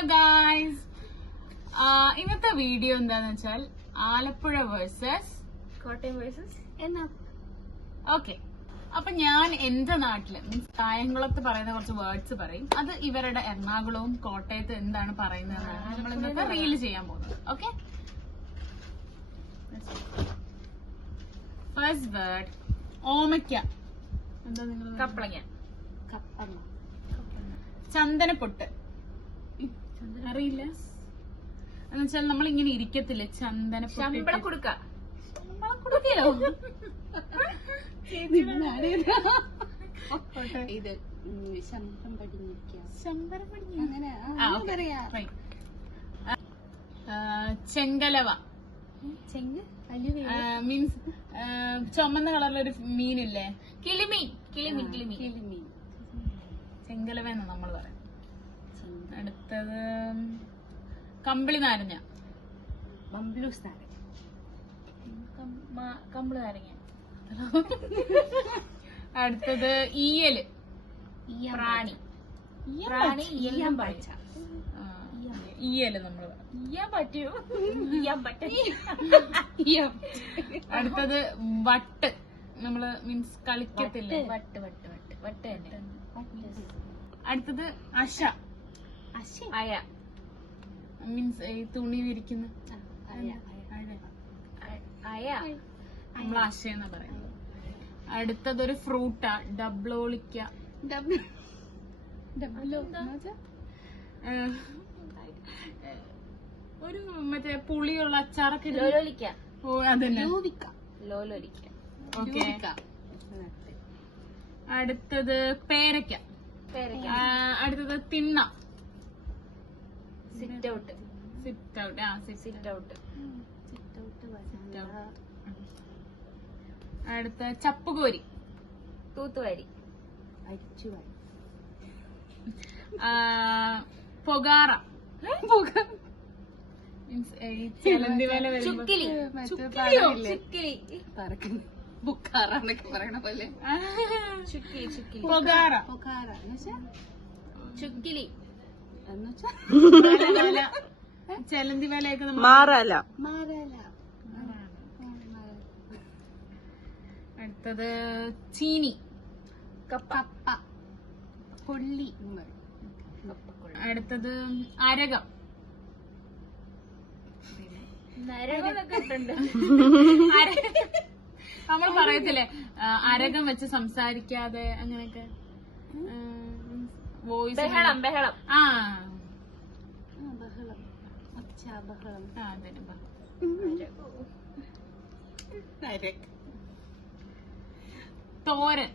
Hello guys, ഇന്നത്തെ video എന്താന്ന് വെച്ചാൽ ആലപ്പുഴ വേഴ്സസ് കോട്ടയം വേഴ്സസ് എന്നാ. ഓക്കെ, അപ്പൊ ഞാൻ എന്റെ നാട്ടില് മീൻസ് കായംകുളത്ത് പറയുന്ന കുറച്ച് വേർഡ്സ് പറയും. അത് ഇവരുടെ എറണാകുളവും കോട്ടയത്ത് എന്താണ് പറയുന്നത് നമ്മൾ ഇന്നത്തെ റീല് ചെയ്യാൻ പോകുന്നത്. ഓക്കെ, ഫസ്റ്റ് വേർഡ് ഓമയ്ക്ക. എന്താ നിങ്ങൾ? കപ്പളങ്ങ. ചന്ദനപ്പൊട്ട് അറിയില്ല എന്ന് വെച്ചാൽ നമ്മൾ ഇങ്ങനെ ഇരിക്കത്തില്ലേ ചന്ദനപ്പൊട്ട്. ശമ്പളക്കുടുക്ക. ശമ്പളക്കുടുക്കയോ? ഇത് ശമ്പളം പടിഞ്ഞിരിക്കുക. ശമ്പരം പടിഞ്ഞ അങ്ങനെ പറയാ. ചെങ്കലവ മീൻസ് ചുമന്ന കളറിലൊരു മീനില്ലേ, കിളിമീൻ. കിളിമീൻ. കിളിമീൻ. കിളിമീൻ. ചെങ്കലവ എന്ന് നമ്മൾ പറയും. അടുത്തത് കമ്പിളി നാരങ്ങ. ബംബ്ലൂസ് നാരങ്ങ. കമ്പിള് നാരങ്ങ. അടുത്തത് ഈയല്. പ്രാണി. പ്രാണി. ഈയലും പച്ച. ഈയല് നമ്മൾ ഈയാൻ പറ്റുമോ? ഈയാൻ പറ്റും. അടുത്തത് വട്ട്. നമ്മള് മീൻസ് കളിക്കത്തില്ലേ, വട്ട്. വട്ട്. വട്ട്. വട്ട് തന്നെ. അടുത്തത് അശ. അയ. മീൻസ് ഈ തുണി വിരിക്കുന്ന അയ. നമ്മൾ അശയെന്നാ പറയുന്നത്. അടുത്തതൊരു ഫ്രൂട്ടാ, ഡബ്ലോളിക്ക. ഒരു മറ്റേ പുളിയുള്ള അച്ചാറൊക്കെ ഇല്ലേ? ലോലോലിക്ക. ഓ അതന്നെ. ലോലോലിക്ക. ഓക്കെ, അടുത്തത് പേരയ്ക്ക. പേരയ്ക്ക. അടുത്തത് തിണ്ണ. Sit out. Sit out. Sit out. അടുത്ത ചപ്പുകോരി. തൂത്തുവാരി. പൊകാറ. മീൻസ് ചെലന്തി വല വരുമ്പോ. ചുക്കിലി. ചുക്കിലി. ബുക്കാറന്നൊക്കെ പറയണ പോലെ. ചുക്കിലി. ചുക്കിലി. പൊകാറ. ചുക്കിലി. ചെലന്തി വലയൊക്കെ നമ്മൾ മാറാല. അടുത്തത് ചീനി. കപ്പ. കൊള്ളി. അടുത്തത് അരകം. നരകമൊക്കെ ഇട്ടുണ്ട്. നമ്മൾ പറയത്തില്ലേ അരകം വെച്ച് സംസാരിക്കാതെ അങ്ങനെയൊക്കെ വോയിസ്. ബഹളം. ബഹളം. ബഹളം. ഒച്ച ബഹളം. അതന്നെ. തോരൻ.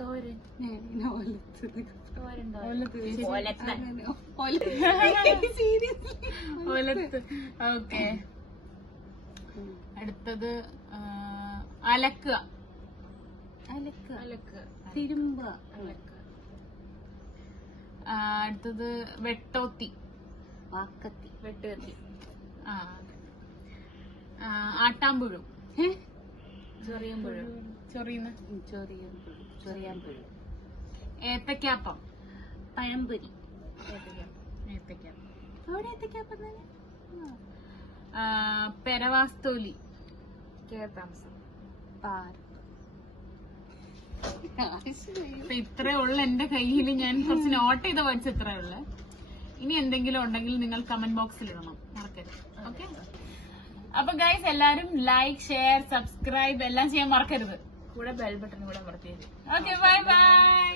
തോരൻ. തോരൻ. ഒലത്ത്. ഓക്കെ, അടുത്തത് അലക്കുക. അലക്ക്. തിരുമ്പ. അലക്ക്. അടുത്തത് വെട്ടോത്തി. വാക്കത്തി. വെട്ടുകത്തി. ആട്ടാമ്പുഴു. ചൊറിയുമ്പുഴു. ചൊറിയുന്ന. ചൊറിയാമ്പുഴു. ഏത്തക്കാപ്പം. പഴംപൊരി. ഏത്തക്കാപ്പം. അവിടെ ഏത്തക്കാപ്പം തന്നെ. പെരവാസ്തോലി. കേരതാമസം. അപ്പൊ ഇത്രേ ഉള്ള എന്റെ കയ്യിൽ. ഞാൻ കുറച്ച് നോട്ട് ചെയ്ത വേർഡ്സ് ഇത്രേ ഉള്ള. ഇനി എന്തെങ്കിലും ഉണ്ടെങ്കിൽ നിങ്ങൾ കമന്റ് ബോക്സിൽ ഇടണം, മറക്കരുത്. ഓക്കെ, അപ്പൊ ഗൈസ് എല്ലാരും ലൈക്ക്, ഷെയർ, സബ്സ്ക്രൈബ് എല്ലാം ചെയ്യാൻ മറക്കരുത്. കൂടെ ബെൽ ബട്ടൺ കൂടെ അമർത്തിയത്. Okay, bye bye.